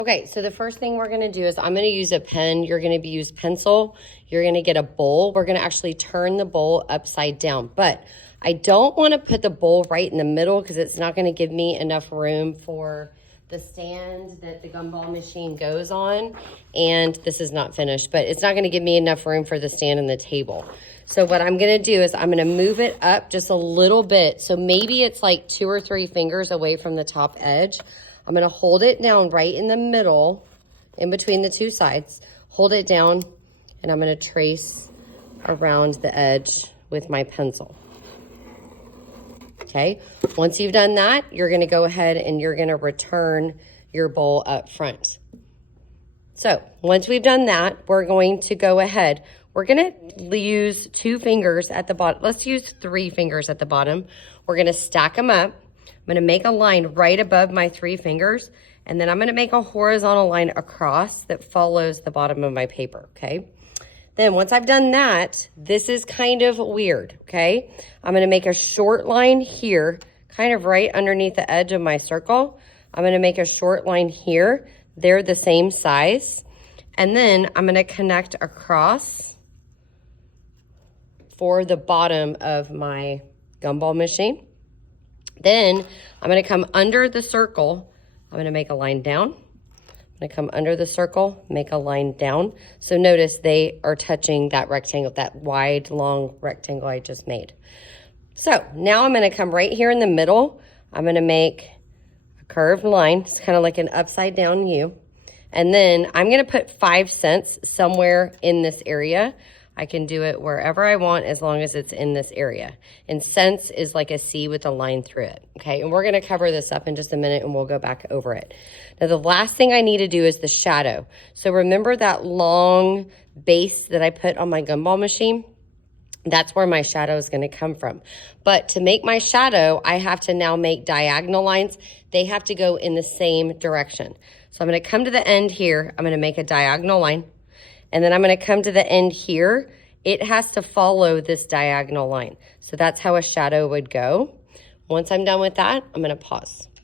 Okay, so the first thing we're gonna do is I'm gonna use a pen. You're gonna use pencil. You're gonna get a bowl. We're gonna actually turn the bowl upside down, but I don't wanna put the bowl right in the middle because it's not gonna give me enough room for the stand that the gumball machine goes on. And this is not finished, but it's not gonna give me enough room for the stand and the table. So what I'm gonna do is I'm gonna move it up just a little bit. So maybe it's like 2 or 3 fingers away from the top edge. I'm gonna hold it down right in the middle, in between the 2 sides. Hold it down, and I'm gonna trace around the edge with my pencil. Okay, once you've done that, you're gonna go ahead and you're gonna return your bowl up front. So once we've done that, we're going to go ahead. We're gonna use 2 fingers at the bottom. Let's use 3 fingers at the bottom. We're gonna stack them up. I'm gonna make a line right above my 3 fingers, and then I'm gonna make a horizontal line across that follows the bottom of my paper, okay? Then once I've done that, this is kind of weird, okay? I'm gonna make a short line here, kind of right underneath the edge of my circle. I'm gonna make a short line here. They're the same size. And then I'm gonna connect across for the bottom of my gumball machine. Then I'm gonna come under the circle. I'm gonna make a line down. I'm gonna come under the circle, make a line down. So notice they are touching that rectangle, that wide, long rectangle I just made. So now I'm gonna come right here in the middle. I'm gonna make a curved line. It's kind of like an upside down U. And then I'm gonna put 5 cents somewhere in this area. I can do it wherever I want as long as it's in this area. And cents is like a C with a line through it, okay? And we're gonna cover this up in just a minute and we'll go back over it. Now the last thing I need to do is the shadow. So remember that long base that I put on my gumball machine? That's where my shadow is gonna come from. But to make my shadow, I have to now make diagonal lines. They have to go in the same direction. So I'm gonna come to the end here. I'm gonna make a diagonal line. And then I'm gonna come to the end here. It has to follow this diagonal line. So that's how a shadow would go. Once I'm done with that, I'm gonna pause.